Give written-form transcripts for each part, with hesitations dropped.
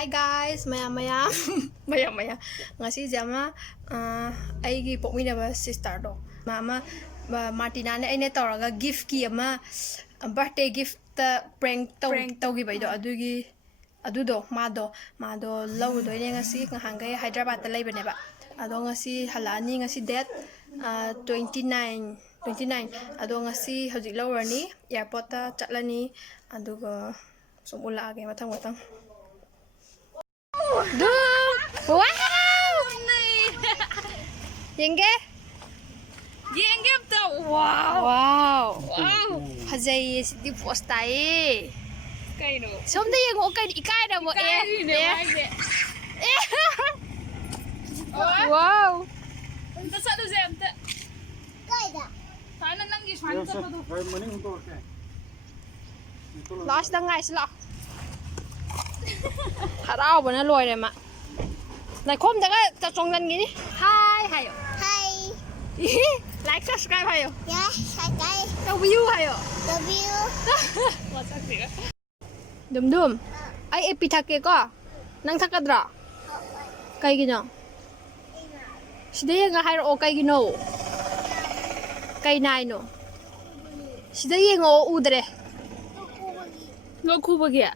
Hi guys, maya maya ngasi jama aigi pokminaba sister do mama Martina ne aine toraga gift ki ama birthday gift prank taugi baido adudo mado lawdo ne ngasi nghangai Hyderabad ta leibane ba ado ngasi halani ngasi date 29 ado ngasi hojik lawrani airport ta chatlani aduga sumula age matang Dum! Wow! Yenge? Yenge to wow! Wow! Wow! Hajay di post tayo. Kaino. Somda yung okay ikai na mo Wow! Tasa do zemte. Kaida. Sana nang gisman to do. Last na nga isla. Harao ba na loy re ma. Nai khom da ga ta chong nan gi ni. Hi hayo. Hi. Like subscribe hayo. Yeah, subscribe. Ta view hayo. Love you. What's up here? Dum. Ay epi thake ko. Nang thakadra. Kai gi no. Sidaya nga hairo kai gi no. Kai nai no. Sidaya ngo udre. Lo kubagi.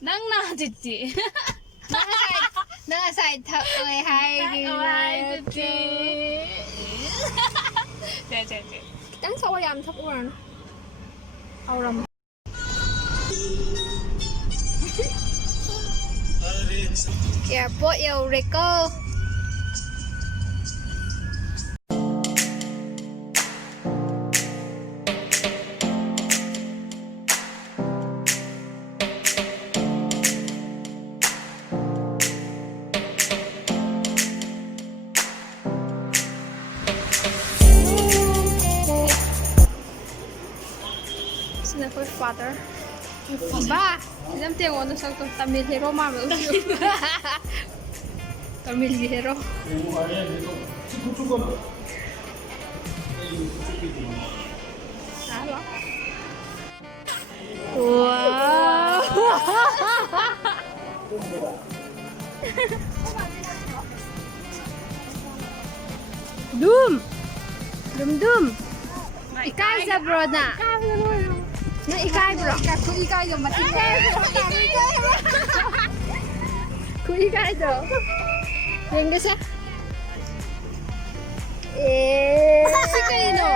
Nang na jiti. Nang side thak oi hai gi. Jiti. Je. Tang saw yam thak uran. Auram. Airport yêu reko. Sina ko father. Ba, jam tengo no sak to Tamil hero ma me usu. Tamil hero. Halo. Wow. Dum. Ikai sa bro na. Na ikai bro. Ku ikai yo mati. Ku ikai do. Yenge sa. Sikai no.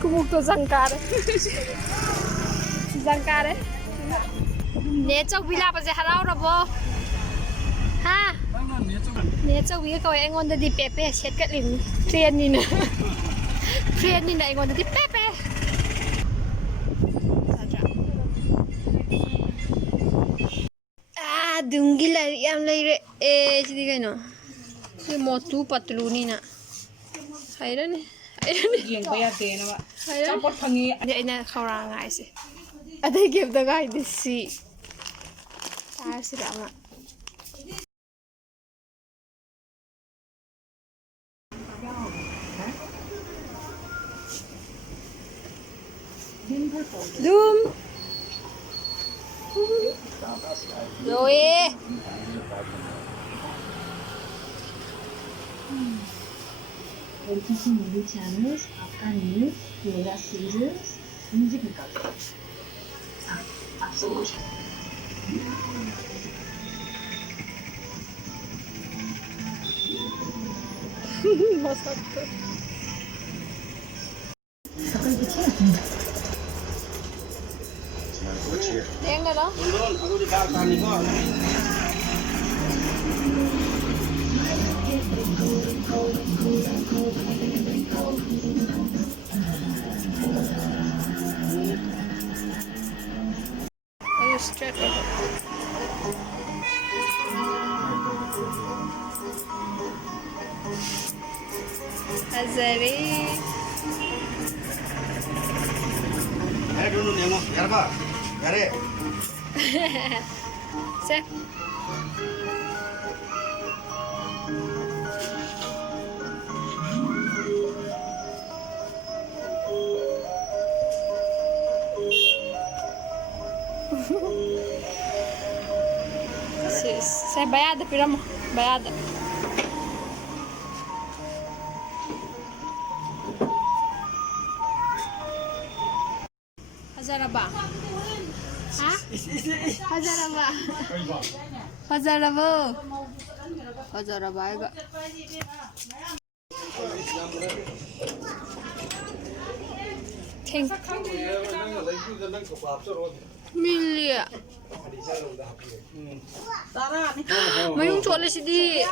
Kumuk to zangkar. Zangkar. Ne chok bila pa se harau ra bo. Ha. Ne chok wi ko ai ngon da di pepe set kat lim. Friend ni na. Friend ni na ai ngon da di pepe. Dungi lari am lari jadi kan no, si motu patluni na, hayran. Yang kaya de na ba. Hayran. Chapot phangi. Ada ina khawra ngai se, ada give the guy this see. Si rama. Dum. Rồi. Noticing new channels, Afghan news, yoga series, music and culture. Absolutely. Em rồi đó. Ayo straight over. Azari. Ayo dulu nih mau, biar apa? Biar. Se. Se bayada piramo. Bayada. Hazaraba. Ha? Hazaraba. Hazaraba. Hazaraba iga. Thank Milia. Mayung chole sidi.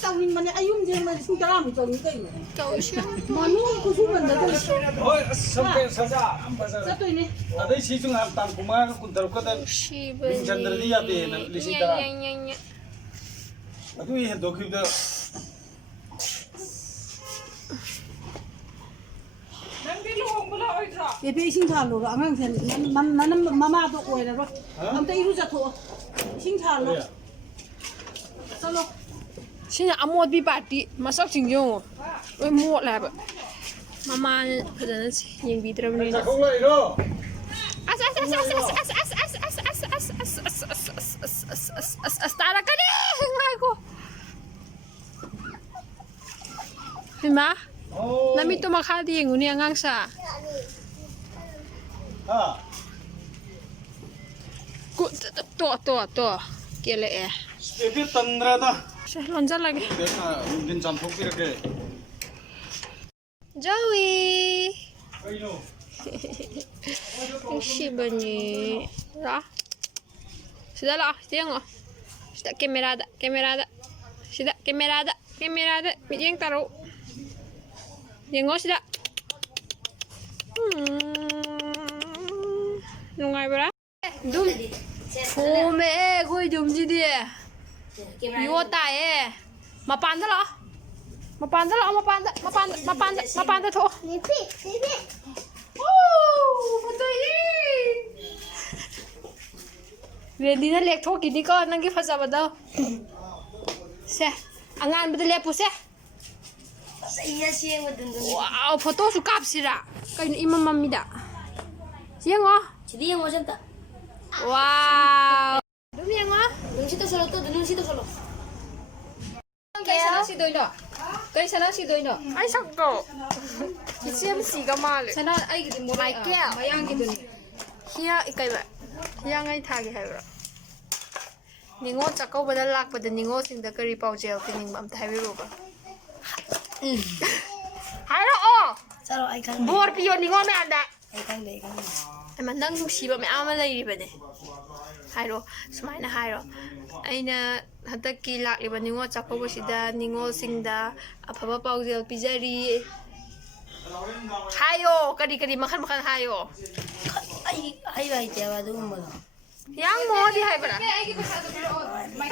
Tawin man ayun din man sing karami tawin kayo. Kausya. Manu ko suman da dali. Oi, sampai saja. Sa to ini. Ada isi chung ham tang kuma kuntar ko dan Shiba. Chandra di ya de na lisi da. Nya. Adu ye do khib da. Ebe sing thalo ga angang sen man mama to oira ro. Am ta iru ja tho. Sing thalo. Salo. Sina amod bi party masak chingyo. Oi mot la ba. Mama phadana yeng bi trabni. Sa khong lai ro. Tara kani ngai ko. Hima, Oh. nami to makha di nguni angang sa. Ha. Ku to kele e. Ebe tandra da. Se lonja lagi. Dena din jam thok pi rake. Joey. Ai no. Shibani. Ra. Sudah lah, tengok. Sudah kamera ada. Sudah kamera ada. Yang taruh. Tengok sudah. Nungai berapa? Dum. Fome gue dum jadi. Yota Mapanda lah. Mapanda tuh. Nipi. Betul ini. Ready na lek thoki ni ko nangi phasa bado. Se, angan betul lepu se. Iya sih yang wadun. Wow, foto su kapsira. Kain imam mamida. Siang oh. Jadi yang macam tak. Wow. Dumi yang oh. Dun situ solo tu, dun situ solo. Kai sana si doi no. Ai sakto. Kisiam si ga male. Sana ai gidi mo Michael. Mayang gidi ni. Hiya ikai ba. Hiya ngai thagi haibra. Ningo chakau bada lak bada ningo sing da kari pau gel tining bam thai ro ba. Hairo oh. Salo ai kan. Bor piyo ningo me anda. Ai kan. Ama nang nusiba me ama lai ba ne. Hairo sumaina hairo. Aina hataki lak iba ningo chakau sida ningo sing da afaba pau gel pijari. Hayo kadi makan hayo. Ai jawa tu mo. Yang mo di hai bara.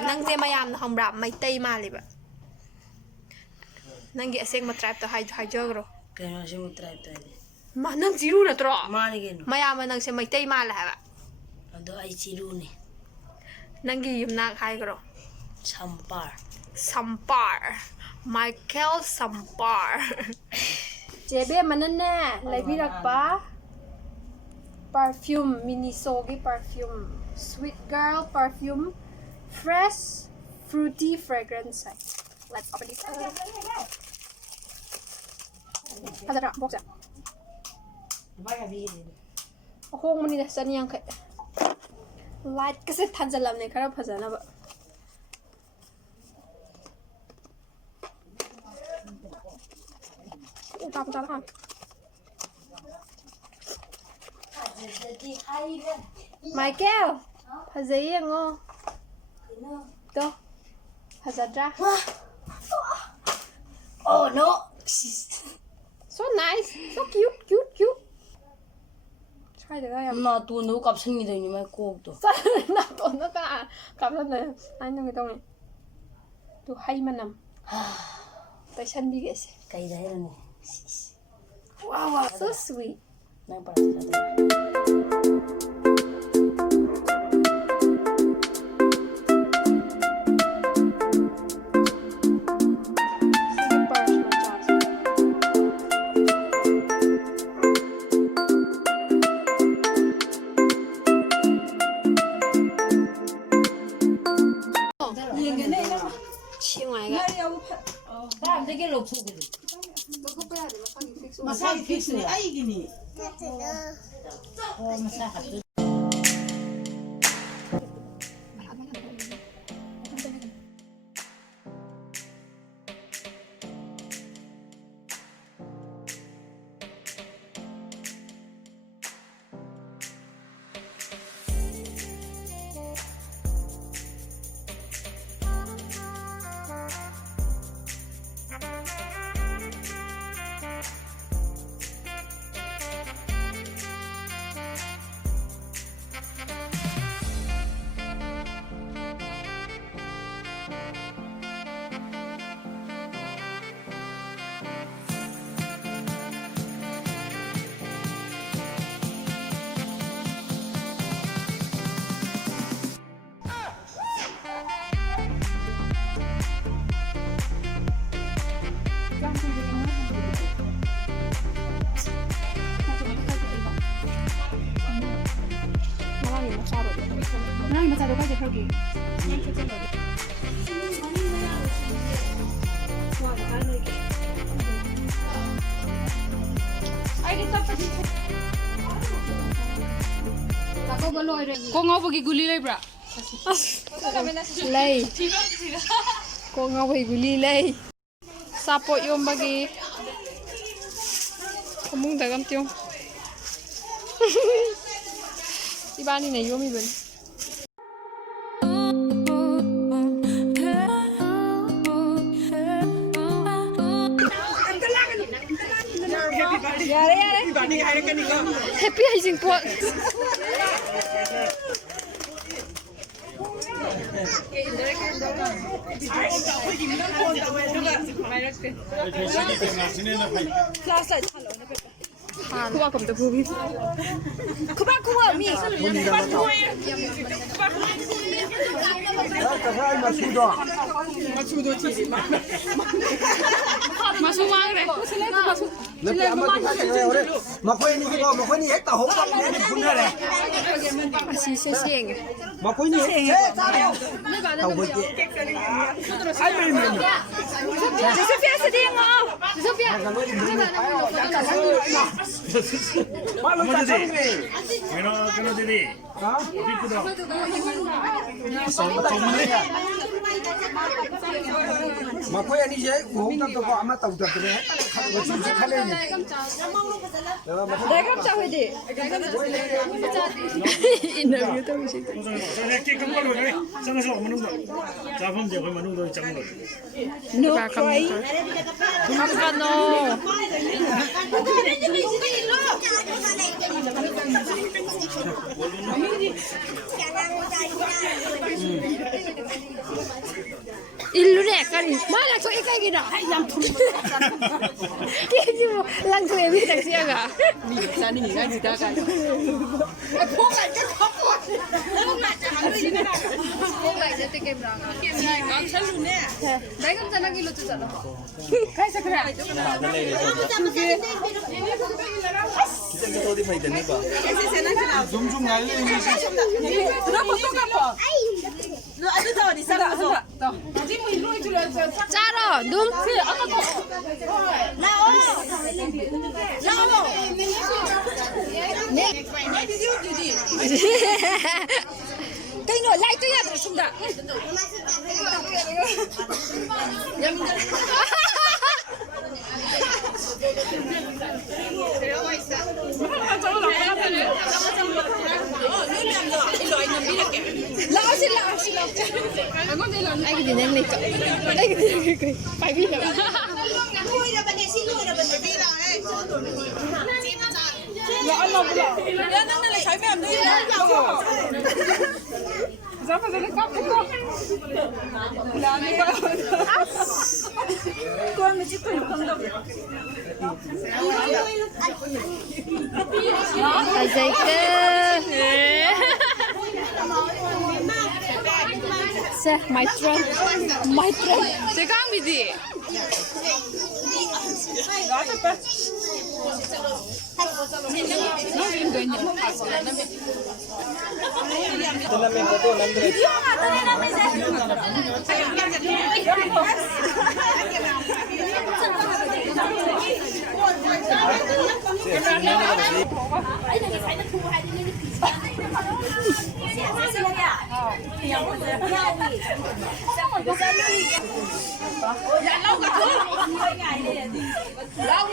Nang te mayam na hambra mai tai ma liba. Nang gi aseng ma tribe to hai jogro. Kaya si mo try to. Ma nang jiru na tro. Mani gino. Mayam nang se mai tai ma la ha. Ado ai chiru ni. Nang gi yum nak hai gro. Sampar. Michael Sampar. Jebe manana lagi rakpa. Perfume Minisogi perfume. Sweet girl perfume. Fresh fruity fragrance. Like apa ni? Ada tak box ya? Banyak bikin. Hong mani dah sani yang kayak light kasi tanjalam ni karena pasal apa? Utap utap. Michael, pasal yang oh, tu, pasal dah. Oh no. So nice, so cute. Try the guy. Na tu no kapsang ni ni mai kok tu. Nak tu nak kan? Kapan dah? Anu kita ni. Tu hai manam. Pasal ni guys. Kai dah ni. Wow, so sweet. Nang para. 4개 넣어보게. 마사지 픽스네. 아이기니. 마사지. 나랑 맞아 가자 거기. Ko ngawagi guli lai bra. Lay. Ko nga way guli lay. Sapo yung bagi. Kumung dagam tiyong. Iba ni na yomi ba? Yare. Happy Heijingpot. Kuba kom to bubi. Kuba mi. Masu mang re. Makoy ni hekta ho pa ni punna re. Si seng. Makoy ni tao bo ti. Ai me me. Sophia sedih mo. Sophia. Malo ta sa me. Kano didi? Ha? Bikudo. Makoy ani je ho ta to ko ama tau ta re. Ko chi khale ni. Dagam cha hoy de. Interview to mi sik. Ki kamalo ne. Sang sa manung do. Jafam je ko manung do chang do. No cry. Apa no? 일루네 까리 말랑 소 이까 기다 양 투 깨지고 랑 투에 비다 시야가 미사니 가 지다가 포가 이제 갖고 포가 이제 되게 브라가 강 찰루네 내가 전화기로 주잖아 가이사 그래 Kita 어디 파이 되는 봐. 좀좀 날래 이제. 너 아주 더 어디 있어? 짜러 눈 나오. Cây nổi lại tôi ra xuống đã. anh thì nên lịch anh thì phải biết là dây cơ my friend Saya kang bidi. Dạ lâu cả thứ. Lâu